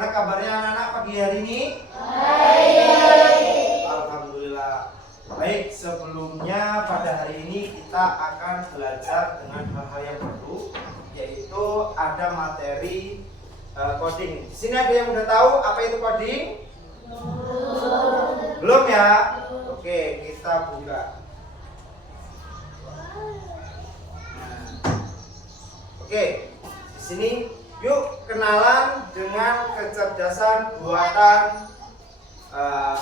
Gimana kabarnya anak-anak pagi hari ini? Baik. Alhamdulillah. Baik, sebelumnya pada hari ini kita akan belajar dengan hal-hal yang baru, yaitu ada materi coding. Di sini ada yang udah tahu apa itu coding? Belum ya? Oke, kita buka. Oke, di sini yuk kenalan dengan kecerdasan buatan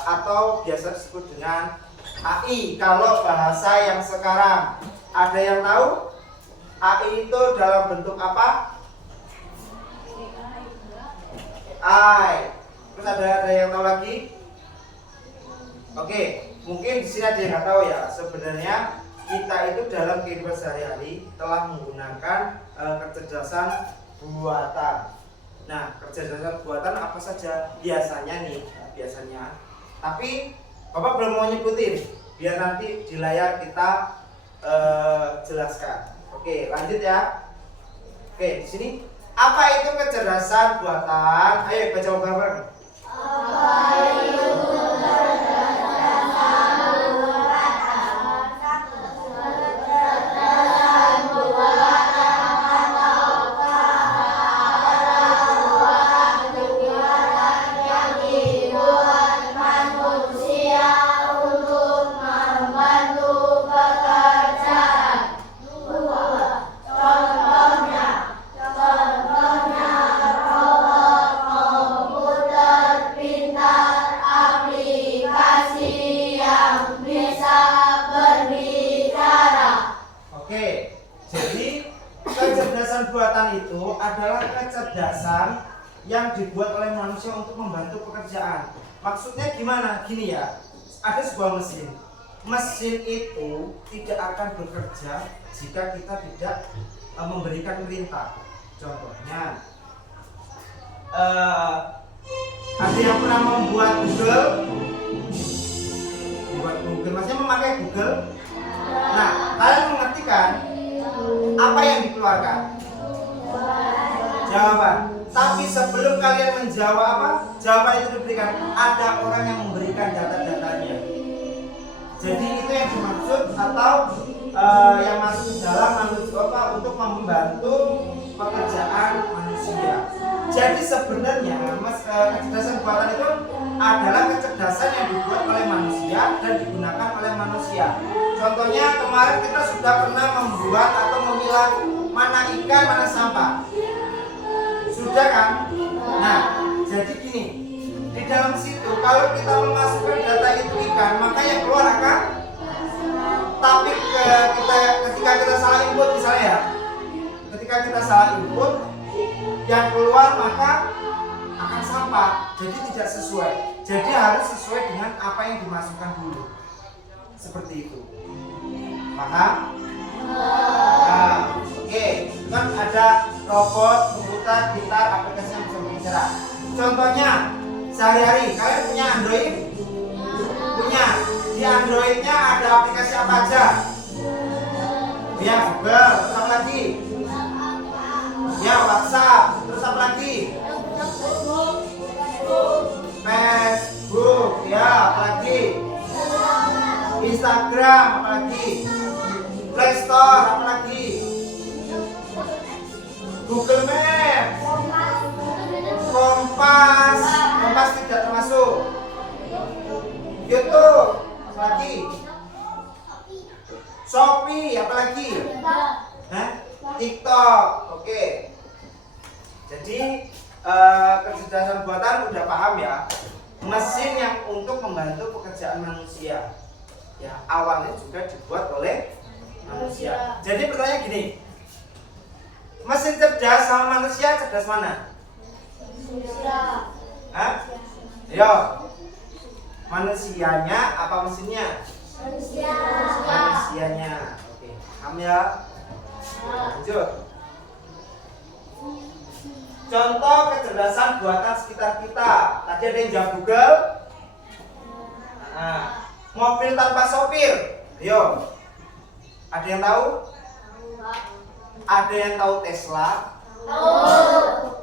atau biasa disebut dengan AI. Kalau bahasa yang sekarang, ada yang tahu AI itu dalam bentuk apa? AI. Terus ada yang tahu lagi? Oke, mungkin di sini ada yang nggak tahu ya. Sebenarnya kita itu dalam kehidupan sehari-hari telah menggunakan kecerdasan buatan. Nah, kecerdasan buatan apa saja? Biasanya. Tapi Bapak belum mau nyebutin, biar nanti di layar kita jelaskan. Oke, lanjut ya. Oke, di sini apa itu kecerdasan buatan? Ayo baca bareng. Apa itu itu adalah kecerdasan yang dibuat oleh manusia untuk membantu pekerjaan. Maksudnya gimana? Gini ya, ada sebuah mesin. Mesin itu tidak akan bekerja jika kita tidak memberikan perintah. Contohnya, ada yang pernah membuat Google? Maksudnya memakai Google. Nah, kalian mengerti kan apa yang dikeluarkan? Jawaban. Tapi sebelum kalian menjawab jawaban itu diberikan, ada orang yang memberikan data-datanya. Jadi itu yang dimaksud atau yang masuk dalam manusia untuk membantu pekerjaan manusia. Jadi sebenarnya kecerdasan buatan itu adalah kecerdasan yang dibuat oleh manusia dan digunakan oleh manusia. Contohnya kemarin kita sudah pernah membuat atau memilah mana ikan, mana sampah. Sudah kan? Nah, jadi gini, di dalam situ kalau kita memasukkan data itu ikan, maka yang keluar akan. Tapi ketika kita salah input misalnya ya, ketika kita salah input, yang keluar maka akan sampah. Jadi tidak sesuai. Jadi harus sesuai dengan apa yang dimasukkan dulu. Seperti itu. Paham? Nah, oke. Kan ada robot, komputer, gitar, aplikasi yang bisa berbicara. Contohnya, sehari-hari kalian punya Android? Punya. Di Androidnya ada aplikasi apa aja? Ya, Google. Terus apa lagi? Ya, WhatsApp. Terus apa lagi? Facebook. Ya, apa lagi? Instagram. Apa lagi? Play Store. Apa lagi? Google Maps, Kompas tidak termasuk. YouTube, apa lagi? Shopee, apa lagi? TikTok, oke. Jadi kecerdasan buatan udah paham ya. Mesin yang untuk membantu pekerjaan manusia. Ya, awalnya juga dibuat oleh manusia. Jadi pertanyaan gini. Mesin cerdas sama manusia cerdas mana? Manusia. Hah? Yo. Manusianya apa mesinnya? Manusia. Manusianya. Oke. Paham ya? Lanjut. Contoh kecerdasan buatan sekitar kita. Tadi ada yang jawab Google. Nah, mobil tanpa sopir. Yo. Ada yang tahu? Ada yang tahu Tesla? Tahu.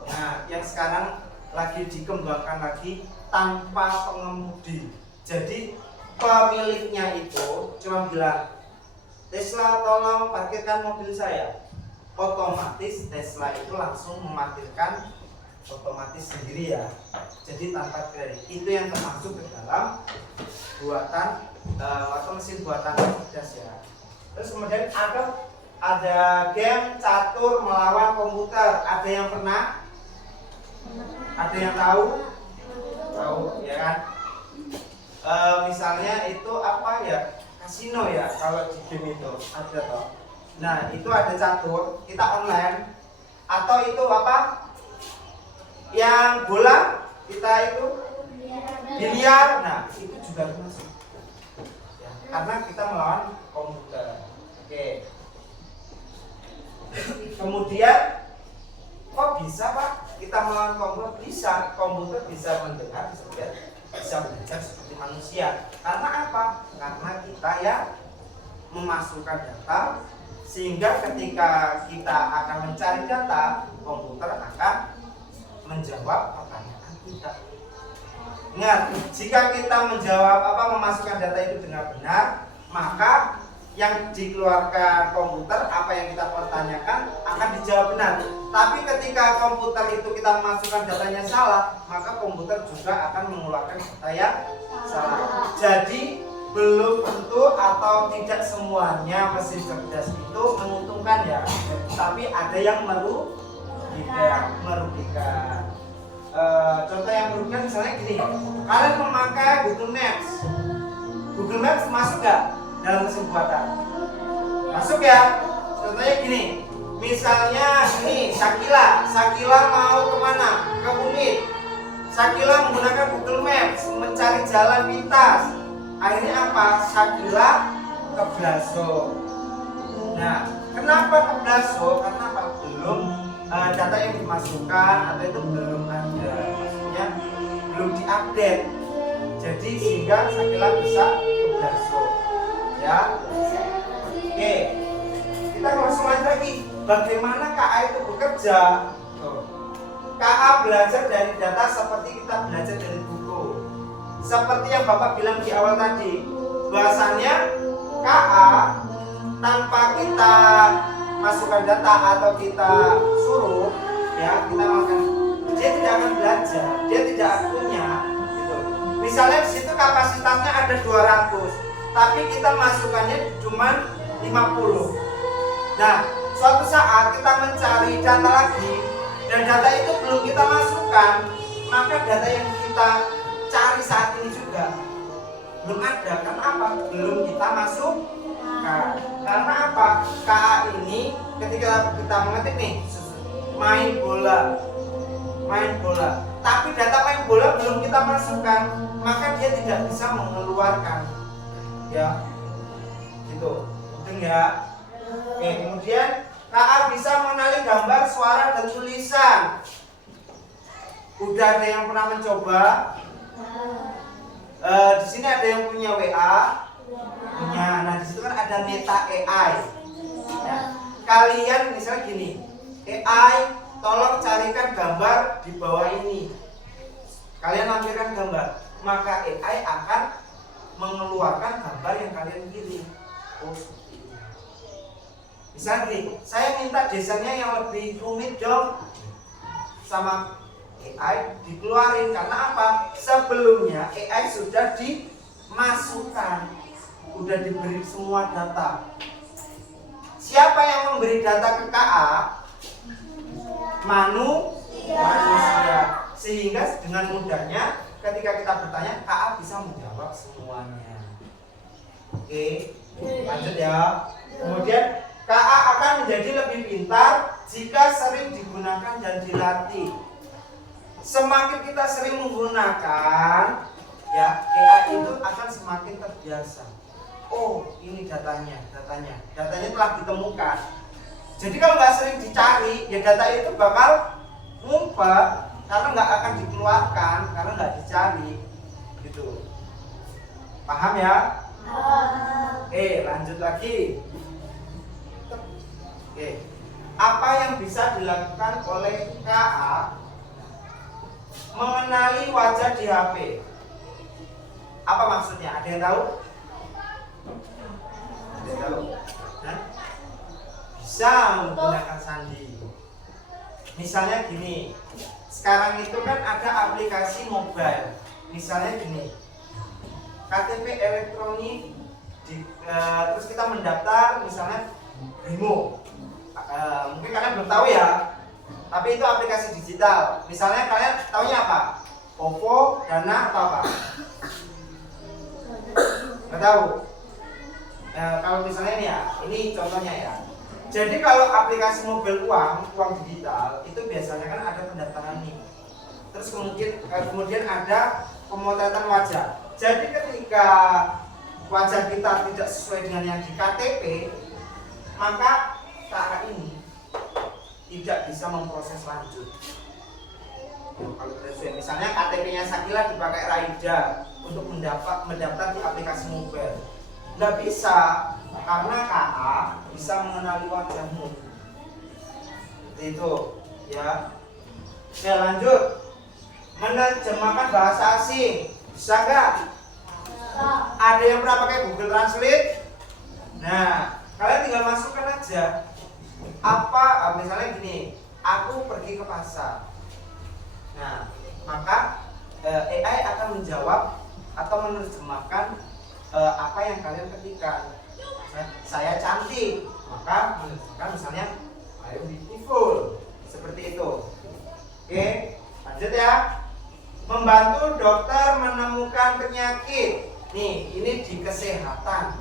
Nah, yang sekarang lagi dikembangkan lagi tanpa pengemudi. Jadi pemiliknya itu cuma bilang, Tesla tolong parkirkan mobil saya. Otomatis Tesla itu langsung memarkirkan otomatis sendiri ya. Jadi tanpa kredit. Itu yang termasuk ke dalam buatan atau mesin buatan cerdas ya. Terus kemudian ada game catur melawan komputer. Ada yang pernah? Ada yang tahu? Tahu ya kan? Misalnya itu apa ya? Kasino ya, kalau di game itu ada toh. Nah itu ada catur, kita online. Atau itu apa? Yang bola kita itu biliar. Nah itu juga masuk ya, karena kita melawan komputer. Oke. Kemudian kok bisa Pak kita melawan komputer? Bisa, komputer bisa mendengar, bisa belajar seperti manusia. Karena apa? Karena kita ya memasukkan data, sehingga ketika kita akan mencari data, komputer akan menjawab pertanyaan kita. Ingat, jika kita memasukkan data itu dengan benar, maka yang dikeluarkan komputer, apa yang kita pertanyakan akan dijawab benar. Tapi ketika komputer itu kita memasukkan datanya salah, maka komputer juga akan mengeluarkan data yang salah. Jadi belum tentu atau tidak semuanya mesin cerdas itu menguntungkan ya. Tapi ada yang merugikan. Contoh yang merugikan misalnya gini, kalian memakai Google Maps. Google Maps masuk nggak dalam mesin buatan? Masuk ya. Contohnya gini, misalnya ini Sakila mau kemana? Ke Unit. Sakila menggunakan Google Maps mencari jalan pintas. Akhirnya apa? Sakila ke Blaso. Nah, kenapa ke Blaso? Karena apa? Belum data yang dimasukkan atau itu belum ada, maksudnya belum diupdate. Jadi sehingga Sakila bisa ke Blaso. Ya. Oke. Kita langsung aja lagi. Bagaimana KA itu bekerja? KA belajar dari data seperti kita belajar dari buku. Seperti yang Bapak bilang di awal tadi, bahwasannya KA tanpa kita masukkan data atau kita suruh, ya kita makan, dia tidak akan belajar, dia tidak punya. Gitu. Misalnya di situ kapasitasnya ada 200, tapi kita masukkannya cuma 50. Nah, suatu saat kita mencari data lagi dan data itu belum kita masukkan, maka data yang kita cari saat ini juga belum ada. Karena apa? Belum kita masukkan. Karena apa? KA ini ketika kita mengetik nih main bola, tapi data main bola belum kita masukkan, maka dia tidak bisa mengeluarkan. Ya, gitu. Penting ya. Oke, kemudian KA bisa mengenali gambar, suara, dan tulisan. Udah ada yang pernah mencoba? Di sini ada yang punya WA, punya. Nah di situ kan ada Meta AI. Ya. Kalian misalnya gini, AI, tolong carikan gambar di bawah ini. Kalian lampirkan gambar, maka AI akan mengeluarkan gambar yang kalian pilih. Oh, seperti ini. Misalnya gini, saya minta desainnya yang lebih rumit dong, sama AI dikeluarin. Karena apa? Sebelumnya AI sudah dimasukkan, sudah diberi semua data. Siapa yang memberi data ke KA? Manusia. Sehingga dengan mudahnya ketika kita bertanya, KA bisa menjawab semuanya. Oke, lanjut ya. Kemudian KA akan menjadi lebih pintar jika sering digunakan dan dilatih. Semakin kita sering menggunakan, ya AI itu akan semakin terbiasa. Oh, ini datanya telah ditemukan. Jadi kalau nggak sering dicari, ya data itu bakal ngumpet karena nggak akan dikeluarkan karena nggak dicari, gitu. Paham ya? Oke, lanjut lagi. Oke, apa yang bisa dilakukan oleh KA mengenali wajah di HP. Apa maksudnya? Ada yang tahu? Ada yang tahu? Hah? Bisa menggunakan sandi. Misalnya gini, sekarang itu kan ada aplikasi mobile. Misalnya gini, KTP elektronik terus kita mendaftar misalnya Brimo. Mungkin kalian belum tahu ya, tapi itu aplikasi digital. Misalnya kalian taunya apa? OVO, Dana atau apa? Nggak tahu. Kalau misalnya ini ya, ini contohnya ya. Jadi kalau aplikasi mobil uang digital itu biasanya kan ada pendaftaran nih. Terus kemudian ada pemotretan wajah. Jadi ketika wajah kita tidak sesuai dengan yang di KTP, maka KA ini tidak bisa memproses lanjut. Kalau sesuai, misalnya KTP-nya Sakila dipakai Raida untuk mendaftar di aplikasi mobile, nggak bisa karena KA bisa mengenali wajahmu. Seperti itu, ya. Oke, lanjut. Menerjemahkan bahasa asing, bisa nggak? Ada yang pernah pakai Google Translate? Nah, kalian tinggal masukkan aja. Apa, misalnya gini, aku pergi ke pasar. Nah, maka AI akan menjawab atau menerjemahkan apa yang kalian ketikkan. Saya cantik, maka menerjemahkan misalnya I am beautiful, seperti itu. Oke, lanjut ya. Membantu dokter menemukan penyakit. Nih, ini di kesehatan.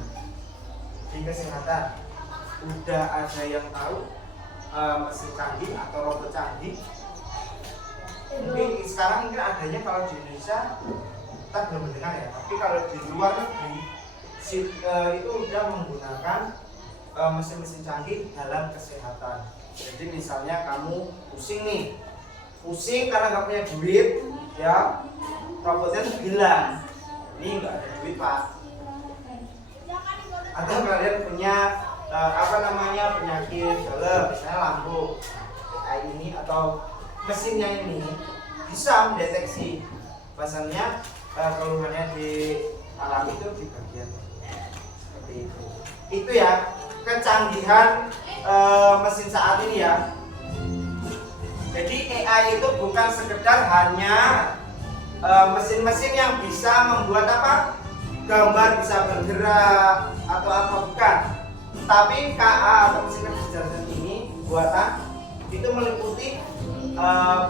Di kesehatan. Udah ada yang tahu mesin canggih atau robot canggih? Mungkin sekarang adanya kalau di Indonesia kita belum mendengar ya. Tapi kalau di luar negeri itu udah menggunakan mesin-mesin canggih dalam kesehatan. Jadi misalnya kamu pusing nih, pusing karena nggak punya duit, ya robotnya bilang, ini nggak ada duit pak. Atau kalian punya penyakit dalam, misalnya lambung, kayak ini atau mesinnya ini bisa mendeteksi bahasanya keluhannya di alam itu di bagian seperti itu. Itu ya kecanggihan mesin saat ini ya. Jadi AI itu bukan sekedar hanya mesin-mesin yang bisa membuat apa? Gambar bisa bergerak atau apa, bukan. Tapi KA atau mesin kecerdasan ini buatan itu meliputi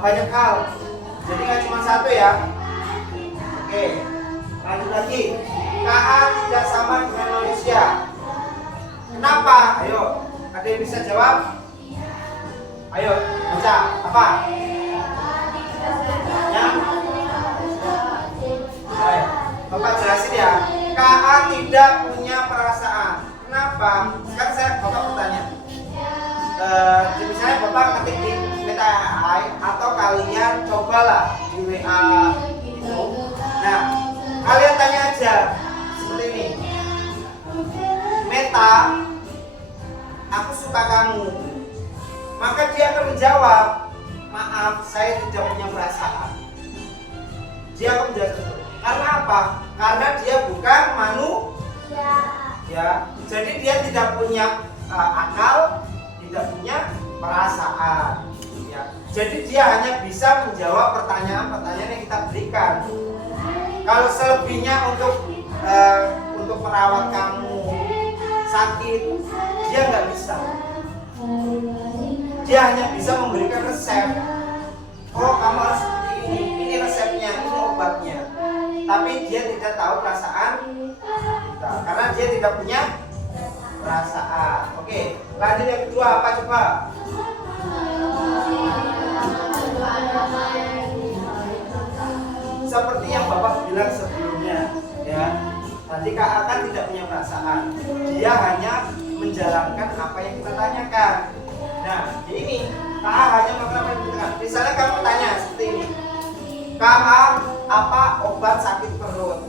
banyak hal. Jadi nggak cuma satu ya. Oke, lanjut lagi. KA tidak sama dengan manusia. Kenapa? Ayo, ada yang bisa jawab? Ayo, baca apa? Ya? Ayo, Bapak jelasin ya. KA tidak punya perasaan. Kenapa? Sekarang Bapak bertanya. Misalnya Bapak ketik di Meta AI atau kalian cobalah di WA itu. Nah, kalian tanya aja seperti ini. Meta, aku suka kamu. Maka dia akan menjawab, maaf, saya tidak punya perasaan. Dia akan menjawab itu. Karena apa? Karena dia bukan manusia. Ya, jadi dia tidak punya akal, tidak punya perasaan. Ya, jadi dia hanya bisa menjawab pertanyaan-pertanyaan yang kita berikan. Kalau selebihnya untuk merawat kamu sakit, dia nggak bisa. Dia hanya bisa memberikan resep. Oh, kamu harus seperti ini resepnya, ini obatnya. Tapi dia tidak tahu perasaan kita, karena dia tidak punya perasaan. Oke, lanjut yang kedua apa coba? Seperti yang Bapak bilang sebelumnya, ya. Tadi KA kan tidak punya perasaan. Dia hanya menjalankan apa yang kita tanyakan. Nah, ini KA hanya melakukan apa yang kita tanyakan. Misalnya kamu tanya seperti ini. KA, apa obat sakit perut?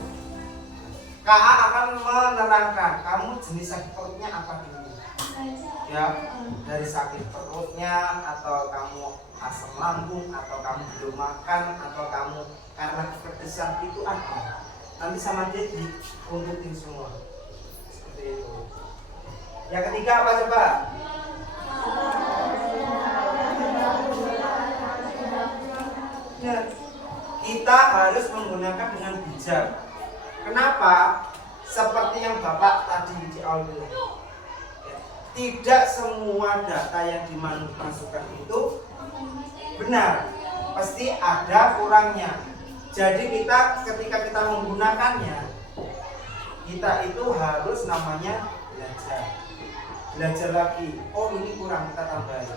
KA akan menerangkan kamu jenis sakit perutnya apa dulu. Ya, dari sakit perutnya atau kamu asam lambung, atau kamu belum makan, atau kamu karena kepedesan, itu ada. Nanti sama dia diuntutin semua. Seperti itu. Yang ketiga apa coba? Nah, kita harus menggunakan dengan bijak. Kenapa? Seperti yang Bapak tadi di awal bilang, tidak semua data yang dimasukkan itu benar, pasti ada kurangnya. Jadi kita ketika kita menggunakannya, kita itu harus namanya belajar lagi. Oh, ini kurang, kita tambahin.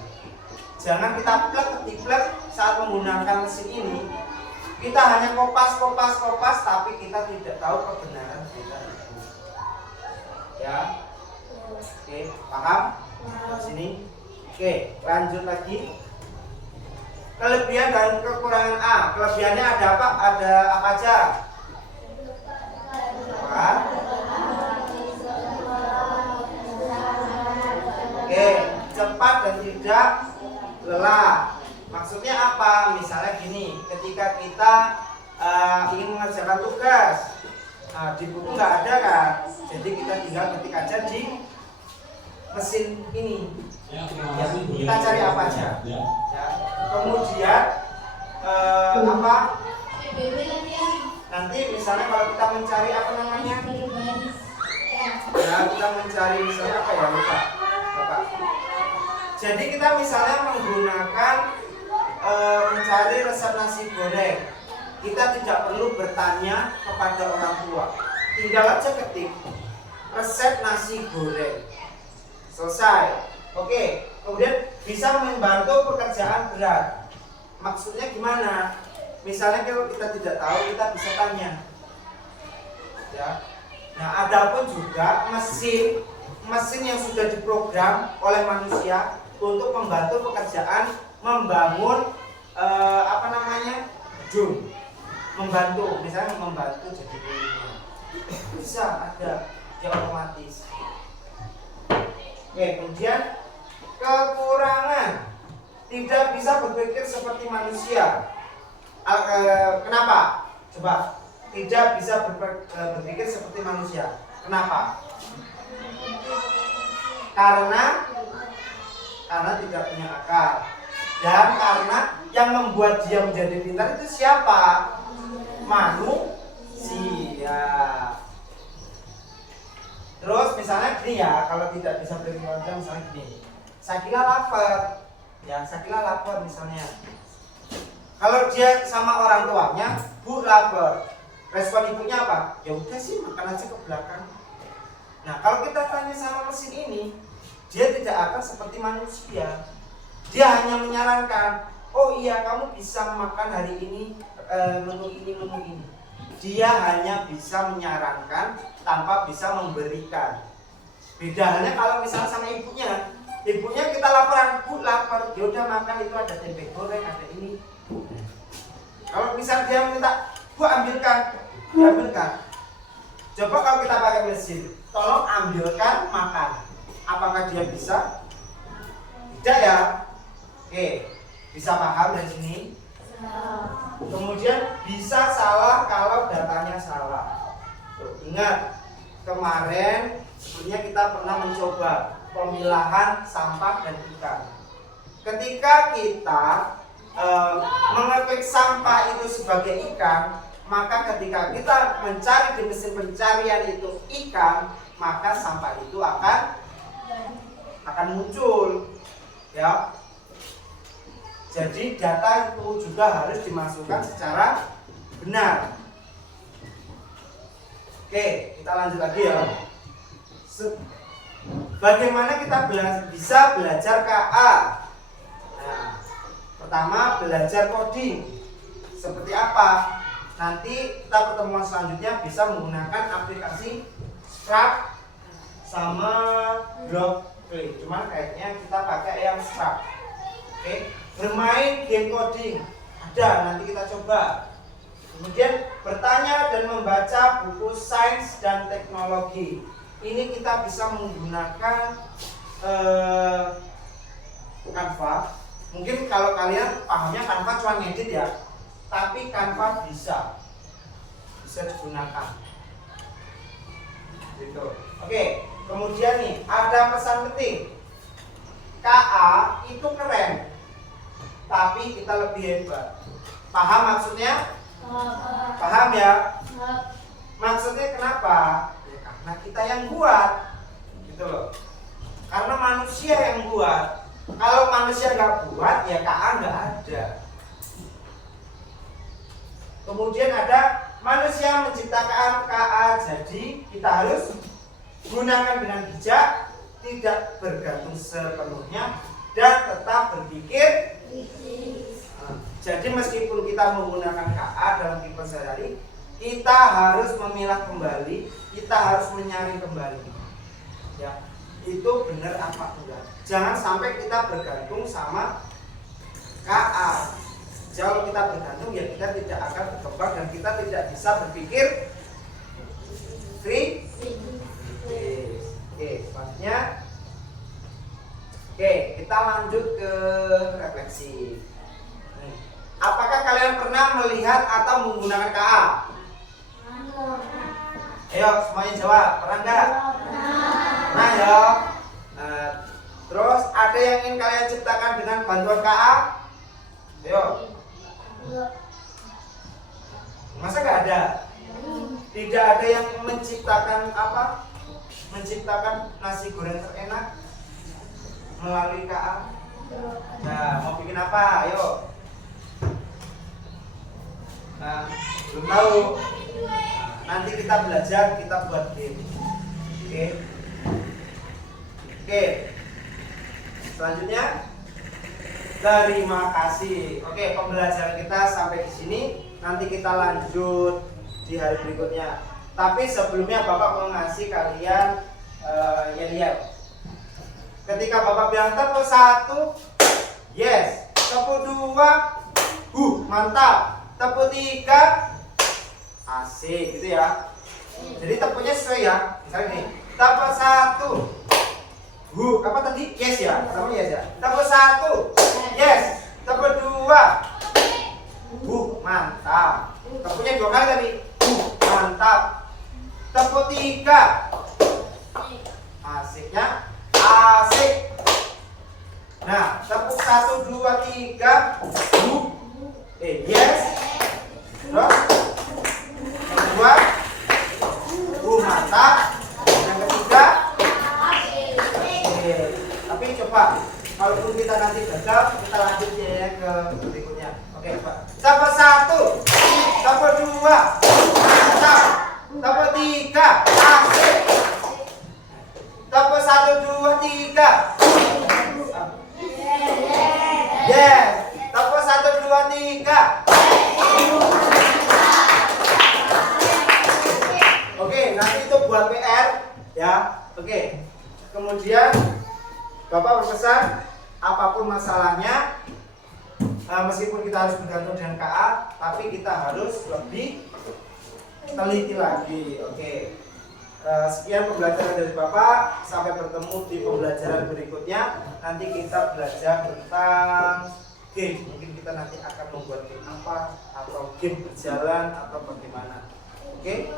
Jangan kita plek saat menggunakan mesin ini, kita hanya kopas, tapi kita tidak tahu kebenaran kita itu. Ya, oke, paham? Sini. Oke, lanjut lagi. Kelebihan dan kekurangan A. Kelebihannya ada apa? Ada apa aja? Apa? Oke, cepat dan tidak lelah. Maksudnya apa? Misalnya gini, ketika kita ingin mengerjakan tugas, di buku nggak ada kan, jadi kita tinggal ketik aja di mesin ini. Ya, kita cari apa aja. Ya. Kemudian apa? Nanti misalnya kalau kita mencari apa namanya? Ya, kita mencari misalnya apa ya, lupa. Jadi kita misalnya menggunakan mencari resep nasi goreng. Kita tidak perlu bertanya kepada orang tua. Tinggal aja ketik resep nasi goreng. Selesai. Oke, kemudian bisa membantu pekerjaan berat. Maksudnya gimana? Misalnya kalau kita tidak tahu, kita bisa tanya. Ya. Nah, adapun juga mesin yang sudah diprogram oleh manusia untuk membantu pekerjaan membangun gedung, membantu, misalnya membantu jadi kulitnya, bisa ada yang otomatis. Oke, kemudian kekurangan, tidak bisa berpikir seperti manusia. Kenapa? Coba, tidak bisa berpikir seperti manusia. Kenapa? Karena tidak punya akal, dan karena yang membuat dia menjadi pintar itu siapa? Manusia. Terus misalnya gini ya, kalau tidak bisa berpikir manusia, misalnya gini, Sakila lapar, ya Sakila lapar misalnya. Kalau dia sama orang tuanya, Bu lapar, respon ibunya apa? Ya udah sih, makan aja ke belakang. Nah, kalau kita tanya sama mesin ini, dia tidak akan seperti manusia. Dia hanya menyarankan, oh iya kamu bisa makan hari ini menu ini. Dia hanya bisa menyarankan tanpa bisa memberikan. Beda halnya kalau misalnya sama ibunya kita laparan, Bu lapar, ya udah makan, itu ada tempe goreng, ada ini. Kalau misalnya dia minta, Bu ambilkan, diambilkan. Coba kalau kita pakai mesin, tolong ambilkan, makan. Apakah dia bisa? Tidak ya. Oke, bisa paham dari sini? Kemudian bisa salah kalau datanya salah. Tuh, ingat kemarin sebenarnya kita pernah mencoba pemilahan sampah dan ikan. Ketika kita mengetik sampah itu sebagai ikan, maka ketika kita mencari di mesin pencarian itu ikan, maka sampah itu akan muncul, ya. Jadi data itu juga harus dimasukkan secara benar. Oke, kita lanjut lagi ya. Bagaimana kita bisa belajar KA? Nah, pertama belajar coding. Seperti apa? Nanti kita pertemuan selanjutnya bisa menggunakan aplikasi Scrap sama Blockly. Cuman kayaknya kita pakai yang Scrap. Oke, bermain game coding ada, nanti kita coba. Kemudian bertanya dan membaca buku sains dan teknologi. Ini kita bisa menggunakan Canva Mungkin kalau kalian pahamnya Canva cuma ngedit ya, tapi Canva bisa digunakan. Gitu. Oke, kemudian nih ada pesan penting. KA itu keren, tapi kita lebih hebat. Paham maksudnya? Paham ya? Maksudnya kenapa? Ya, karena kita yang buat, gitu loh. Karena manusia yang buat. Kalau manusia nggak buat, ya KA nggak ada. Kemudian ada manusia menciptakan KA, jadi kita harus gunakan dengan bijak, tidak bergantung sepenuhnya, dan tetap berpikir. Jadi meskipun kita menggunakan KA dalam kehidupan sehari-hari, kita harus memilah kembali, kita harus menyaring kembali. Ya, itu benar apa enggak? Jangan sampai kita bergantung sama KA. Kalau kita bergantung, ya kita tidak akan berkembang dan kita tidak bisa berpikir kritis. Oke, selanjutnya. Oke, kita lanjut ke refleksi. Apakah kalian pernah melihat atau menggunakan KA? Ayo semuanya jawab, pernah nggak? Pernah ya. Terus ada yang ingin kalian ciptakan dengan bantuan KA? Ayo. Masa nggak ada? Tidak ada yang menciptakan apa? Menciptakan nasi goreng terenak melalui KA? Nah, mau bikin apa? Ayo. Nah, belum tahu. Nanti kita belajar, kita buat game. Oke. Selanjutnya, terima kasih. Oke, pembelajaran kita sampai di sini. Nanti kita lanjut di hari berikutnya. Tapi sebelumnya Bapak mau ngasih kalian yel-yel. Ketika Bapak bilang tepuk 1, yes. Tepuk 2, mantap. Tepuk 3, asik gitu ya. Jadi tepuknya sesuai ya. Misalnya nih, tepuk 1, apa tadi? Yes ya, pertama yes ya. Tepuk 1, yes. Tepuk 2, mantap. Tepuknya 2 kali tadi, mantap. Tepuk 3, asiknya, asik. Nah, tepuk 1, 2, 3, yes. Terus yang kedua, mantap. Yang ketiga, tapi coba kalaupun kita nanti gagal, kita lanjut ya ke berikutnya. Oke, coba. Tepuk 1, tepuk 2, mantap. Tepuk 3, asik. Tepuk 1, 2, 3, yes. Tepuk 1, 2, 3. Oke, nanti itu buat PR ya. Oke. Kemudian Bapak berpesan, apapun masalahnya, meskipun kita harus bergantung dengan KA, tapi kita harus lebih teliti lagi. Oke. Sekian pembelajaran dari Bapak. Sampai bertemu di pembelajaran berikutnya. Nanti kita belajar tentang game. Mungkin kita nanti akan membuat game apa, atau game berjalan, atau bagaimana. Oke?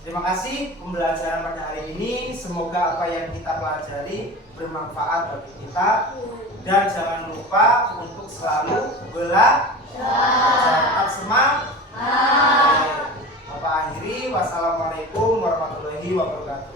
Terima kasih pembelajaran pada hari ini. Semoga apa yang kita pelajari bermanfaat bagi kita. Dan jangan lupa untuk selalu belajar. Tetap semangat. Bapak akhiri. Wassalamualaikum warahmatullahi wabarakatuh.